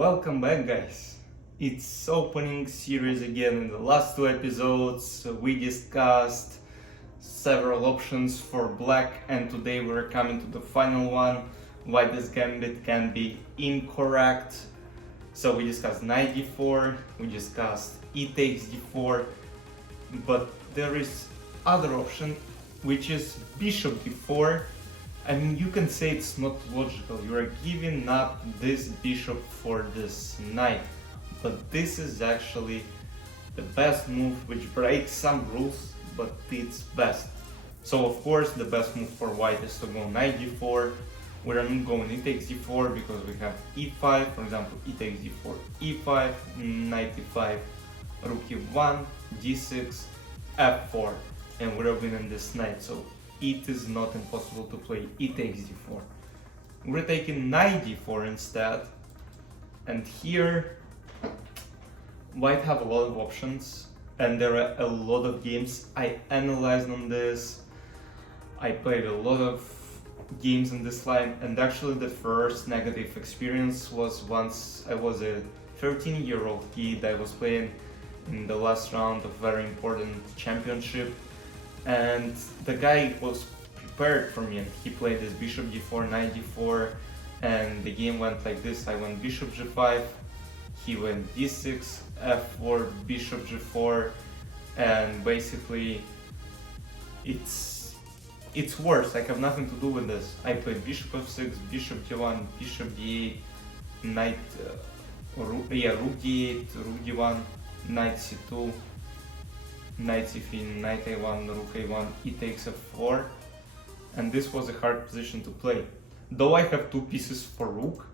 Welcome back, guys. It's opening series again. In the last two episodes we discussed several options for black, and today we're coming to the final one, why this gambit can be incorrect. So we discussed knight d4, we discussed e takes d4, but there is other option which is bishop d4. I mean, you can say it's not logical, you are giving up this bishop for this knight, but this is actually the best move, which breaks some rules, but it's best. So of course the best move for white is to go knight d4. We're not going e takes d4 because we have e5, for example, e takes d4, e5, knight e5, rook e1, d6, f4, and we're winning this knight, so it is not impossible to play e takes d4. We're taking knight d4 instead, and here white have a lot of options, and there are a lot of games I analyzed on this. I played a lot of games in this line, and actually the first negative experience was once I was a 13-year-old kid. I was playing in the last round of very important championship, and the guy was prepared for me, and he played this bishop d4, knight d4, and the game went like this. I went bishop g5, he went d6, f4, bishop g4, and basically it's worse. I have nothing to do with this. I played bishop f6, bishop d1, bishop d8, knight rook d8, rook d1, knight c2, knight c3, knight a1, rook a1, e takes f4, and this was a hard position to play. Though I have two pieces for rook,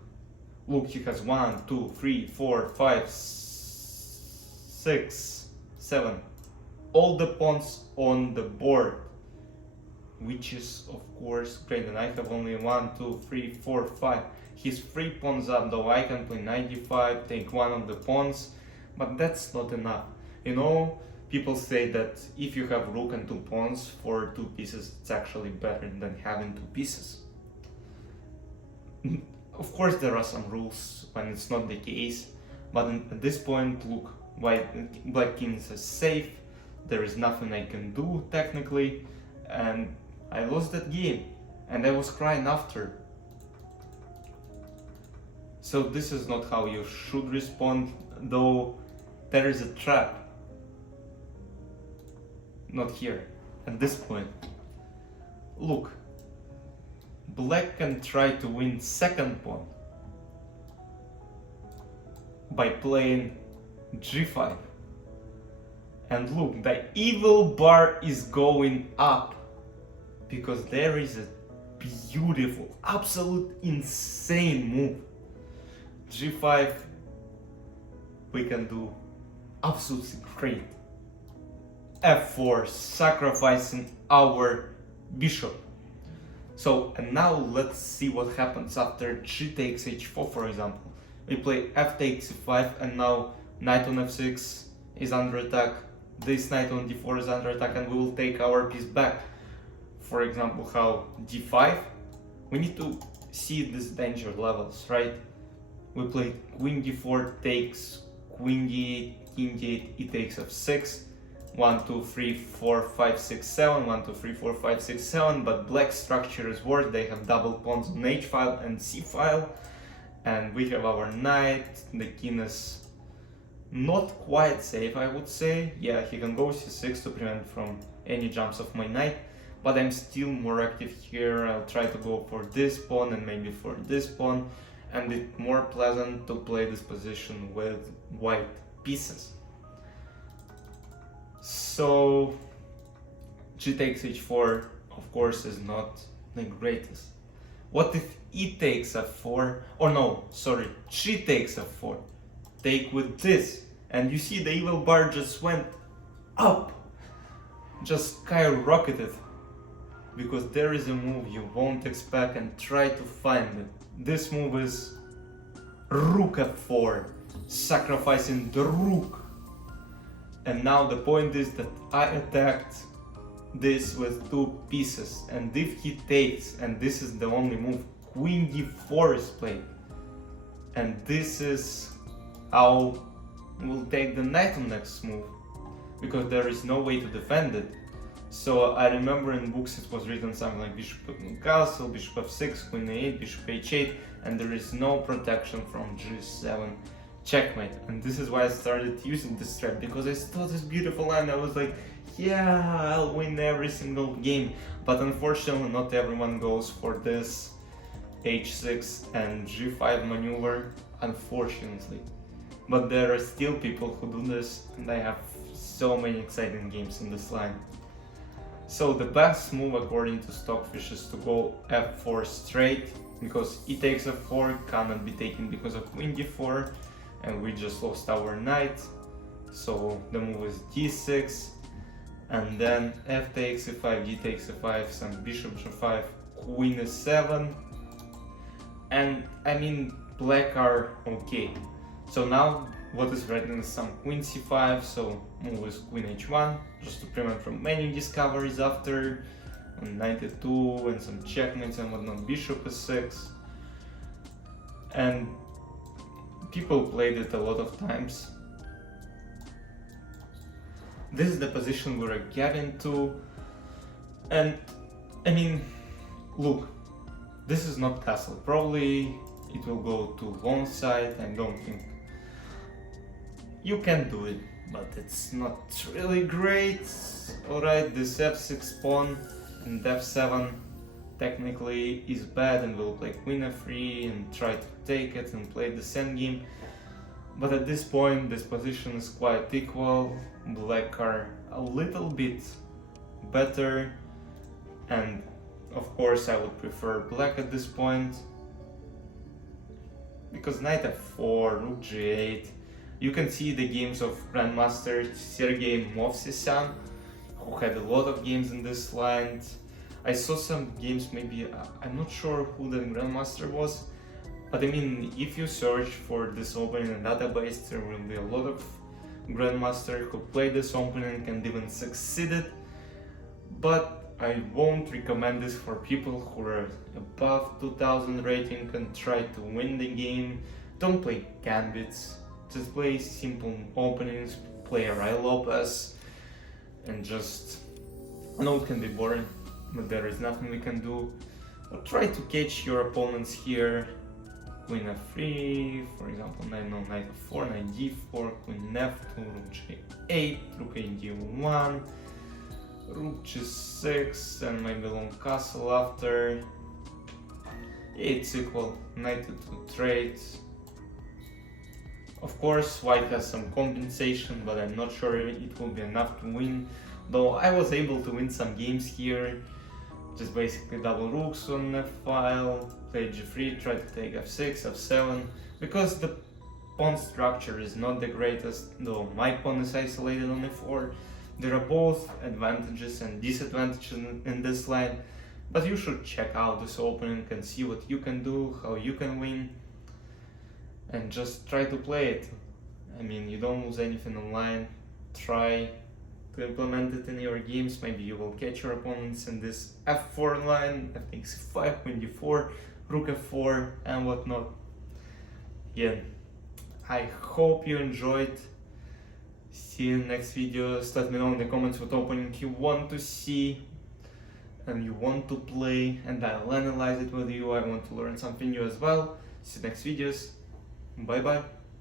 look, he has 1, 2, 3, 4, 5, 6, 7, all the pawns on the board, which is of course great, and I have only 1, 2, 3, 4, 5. He's 3 pawns up, though I can play knight d5, take one of the pawns, but that's not enough. You know, people say that if you have rook and 2 pawns for 2 pieces, it's actually better than having 2 pieces. Of course there are some rules when it's not the case, but at this point, look, black king is safe, there is nothing I can do technically, and I lost that game, and I was crying after. So this is not how you should respond, though there is a trap. Not here, at this point. Look, black can try to win second pawn by playing g5. And look, the evil bar is going up because there is a beautiful, absolute insane move. g5, we can do absolutely great. f4, sacrificing our bishop. So, and now let's see what happens after g takes h4, for example. We play f takes e5, and now knight on f6 is under attack, this knight on d4 is under attack, and we will take our piece back. For example, how d5, we need to see these danger levels, right? We played queen d4 takes, queen d8, king d8, e takes f6, 1, 2, 3, 4, 5, 6, 7, 1, 2, 3, 4, 5, 6, 7, but black structure is worse. They have double pawns on h file and c file, and we have our knight. The king is not quite safe, I would say. Yeah, he can go c6 to prevent from any jumps of my knight, but I'm still more active here. I'll try to go for this pawn and maybe for this pawn, and it's more pleasant to play this position with white pieces. So g takes h4, of course, is not the greatest. What if e takes f4, or no, sorry, g takes f4, take with this, and you see the evil bar just went up, just skyrocketed, because there is a move you won't expect, and try to find it. This move is rook f4, sacrificing the rook. And now the point is that I attacked this with 2 pieces, and if he takes, and this is the only move, queen d4 is played, And this is how we'll take the knight on next move, because there is no way to defend it. So I remember in books it was written something like bishop to castle, bishop f6, queen a8, bishop h8, and there is no protection from g7 checkmate. And this is why I started using this strat, because I saw this beautiful line. I was like, yeah, I'll win every single game. But unfortunately not everyone goes for this h6 and g5 maneuver, unfortunately. But there are still people who do this, and I have so many exciting games in this line. So the best move according to Stockfish is to go f4 straight, because e takes f4 cannot be taken because of queen d4, and we just lost our knight. So the move is d6, and then f takes e5, d takes e5, some bishop g5, queen e7, and I mean black are okay. So now what is threatening is some queen c5, so move is queen h1, just to prevent from many discoveries after, on knight e2 and some checkmates and whatnot, bishop e6. And people played it a lot of times. This is the position where I get into, and I mean, look, this is not castle, probably it will go to one side. I don't think you can do it, but it's not really great. Alright, this f6 pawn and f7 technically is bad, and we'll play queen f3 and try to take it and play the same game. But at this point this position is quite equal. Black are a little bit better, and of course I would prefer black at this point, because knight f4, rook g8. You can see the games of Grandmaster Sergei Movsesyan, who had a lot of games in this line. I saw some games, maybe, I'm not sure who the Grandmaster was, but I mean, if you search for this opening in database, there will be a lot of Grandmaster who played this opening and even succeeded. But I won't recommend this for people who are above 2000 rating and try to win the game. Don't play gambits. Just play simple openings, play a Rai Lopez, and just, I know it can be boring, but there is nothing we can do. But try to catch your opponents here. Queen f3, for example, knight f4, knight d4, queen f2, rook g8, rook a d1, rook g6, and maybe long castle after. It's equal, knight to trade. Of course, white has some compensation, but I'm not sure it will be enough to win. Though I was able to win some games here, just basically double rooks on f-file, play g3, try to take f6, f7, because the pawn structure is not the greatest, though my pawn is isolated on f4. There are both advantages and disadvantages in this line, but you should check out this opening and see what you can do, how you can win, and just try to play it. I mean, you don't lose anything online. Try to implement it in your games. Maybe you will catch your opponents in this f4 line, f takes f5, queen d4, rook f4, and whatnot. Again, I hope you enjoyed. See you in next videos. Let me know in the comments what opening you want to see and you want to play, and I'll analyze it with you. I want to learn something new as well. See you next videos. Bye bye.